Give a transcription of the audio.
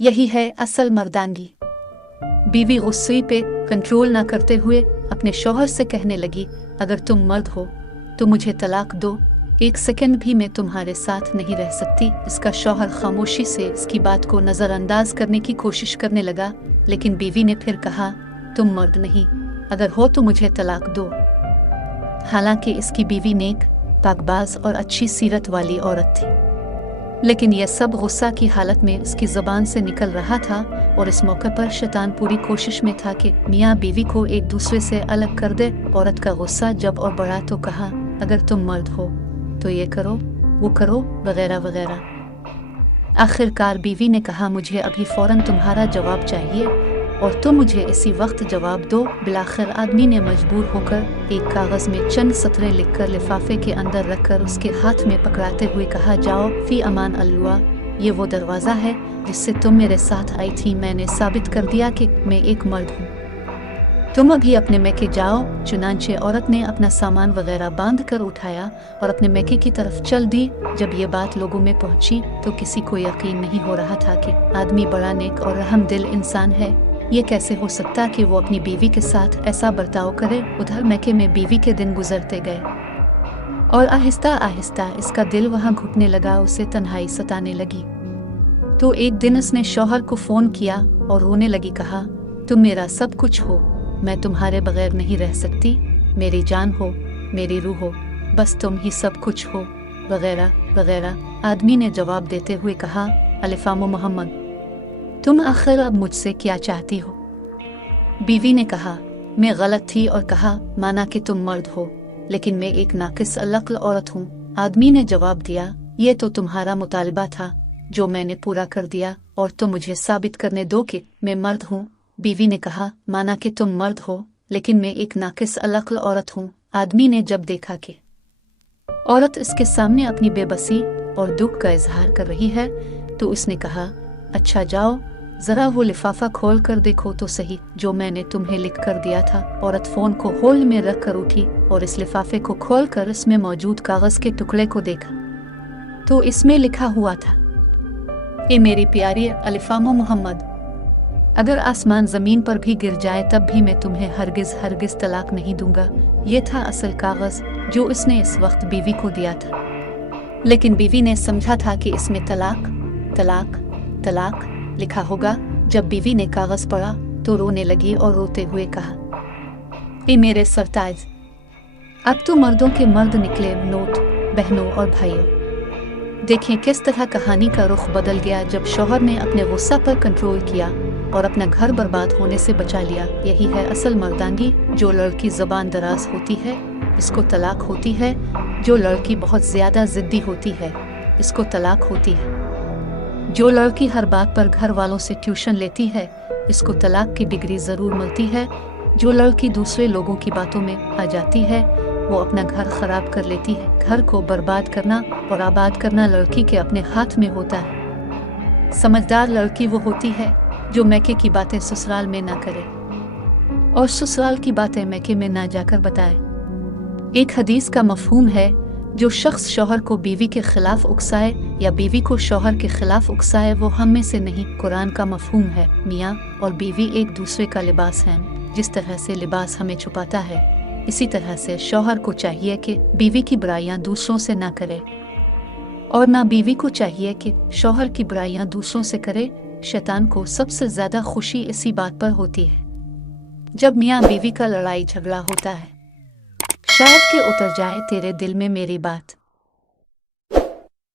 यही है असल मर्दानगी। बीवी गुस्से पे कंट्रोल न करते हुए अपने शौहर से कहने लगी, अगर तुम मर्द हो तो मुझे तलाक दो, 1 सेकंड भी मैं तुम्हारे साथ नहीं रह सकती। इसका शौहर खामोशी से इसकी बात को नज़रअंदाज करने की कोशिश करने लगा, लेकिन बीवी ने फिर कहा, तुम मर्द नहीं, अगर हो तो मुझे तलाक दो। हालांकि इसकी बीवी नेक, पाकबाज और अच्छी सीरत वाली औरत थी, लेकिन यह सब गुस्सा की हालत में इसकी ज़बान से निकल रहा था, और इस मौके पर शैतान पूरी कोशिश में था कि मियाँ बीवी को एक दूसरे से अलग कर दे। औरत का गुस्सा जब और बढ़ा तो कहा, अगर तुम मर्द हो तो ये करो, वो करो, वगैरह वगैरह। आखिरकार बीवी ने कहा, मुझे अभी फ़ौरन तुम्हारा जवाब चाहिए और तुम मुझे इसी वक्त जवाब दो। बिलाखिर आदमी ने मजबूर होकर एक कागज़ में चंद सतरें लिखकर लिफाफे के अंदर रखकर उसके हाथ में पकड़ाते हुए कहा, जाओ फी अमान अल्लाह, ये वो दरवाज़ा है जिससे तुम मेरे साथ आई थी। मैंने साबित कर दिया कि मैं एक मर्द हूँ, तुम अभी अपने मैके जाओ। चुनांचे औरत ने अपना सामान वगैरह बांध कर उठाया और अपने मैके की तरफ चल दी। जब ये बात लोगों में पहुंची तो किसी को यकीन नहीं हो रहा था कि आदमी बड़ा नेक और रहमदिल इंसान है। ये कैसे हो सकता कि वो अपनी बीवी के साथ ऐसा बर्ताव करे। उधर मैके में बीवी के दिन गुजरते गए और आहिस्ता आहिस्ता इसका दिल वहाँ घुटने लगा, उसे तन्हाई सताने लगी। तो एक दिन उसने शौहर को फ़ोन किया और रोने लगी, कहा, तुम मेरा सब कुछ हो, मैं तुम्हारे बगैर नहीं रह सकती, मेरी जान हो, मेरी रूह हो, बस तुम ही सब कुछ हो, वगैरह वगैरह। आदमी ने जवाब देते हुए कहा, अलिफामो मोहम्मद, तुम आखिर अब मुझसे क्या चाहती हो? बीवी ने कहा, मैं गलत थी और कहा, माना कि तुम मर्द हो, लेकिन मैं एक नाकिस अक्ल औरत हूँ। आदमी ने जवाब दिया, ये तो तुम्हारा मुतालबा था जो मैंने पूरा कर दिया, और तुम मुझे साबित करने दो कि मैं मर्द हूँ। बीवी ने कहा, माना कि तुम मर्द हो, लेकिन मैं एक नाकिस अक्ल औरत हूँ। आदमी ने जब देखा कि औरत इसके सामने अपनी बेबसी और दुख का इजहार कर रही है, तो उसने कहा, अच्छा जाओ जरा वो लिफाफा खोल कर देखो तो सही जो मैंने तुम्हें लिख कर दिया था। औरत फोन को होल्ड में रख कर उठी और इस लिफाफे को खोल कर इसमें मौजूद कागज के टुकड़े को देखा तो इसमें लिखा हुआ था, ए मेरी प्यारी अलिफामो मोहम्मद, अगर आसमान जमीन पर भी गिर जाए तब भी मैं तुम्हें हरगिज हरगिज तलाक नहीं दूंगा। ये था असल कागज जो उसने इस वक्त बीवी को दिया था, लेकिन बीवी ने समझा था कि इसमें तलाक तलाक तलाक लिखा होगा। जब बीवी ने कागज पढ़ा तो रोने लगी और रोते हुए कहा, ए मेरे सरताज, अब तो मर्दों के मर्द निकले नोट, बहनों और भाइयों। देखें किस तरह कहानी का रुख बदल गया जब शौहर ने अपने गुस्सा पर कंट्रोल किया और अपना घर बर्बाद होने से बचा लिया। यही है असल मर्दांगी। जो लड़की ज़बान दराज होती है इसको तलाक होती है, जो लड़की बहुत ज़्यादा ज़िद्दी होती है इसको तलाक होती है, जो लड़की हर बात पर घर वालों से ट्यूशन लेती है इसको तलाक की डिग्री ज़रूर मिलती है, जो लड़की दूसरे लोगों की बातों में आ जाती है वो अपना घर खराब कर लेती है। घर को बर्बाद करना और आबाद करना लड़की के अपने हाथ में होता है। समझदार लड़की वो होती है जो मैके की बातें ससुराल में ना करे और ससुराल की बातें मैके में ना जाकर बताए। एक हदीस का मफहूम है, जो शख्स शौहर को बीवी के खिलाफ उकसाए या बीवी को शौहर के खिलाफ उकसाए वो हम में से नहीं। कुरान का मफहूम है, मियाँ और बीवी एक दूसरे का लिबास हैं। जिस तरह से लिबास हमें छुपाता है, इसी तरह से शौहर को चाहिए कि बीवी की बुराइयां दूसरों से ना करे और ना बीवी को चाहिए कि शौहर की बुराइयां दूसरों से करे। शैतान को सबसे ज्यादा खुशी इसी बात पर होती है जब मियाँ बीवी का लड़ाई झगड़ा होता है। शायद कि उतर जाए तेरे दिल में मेरी बात।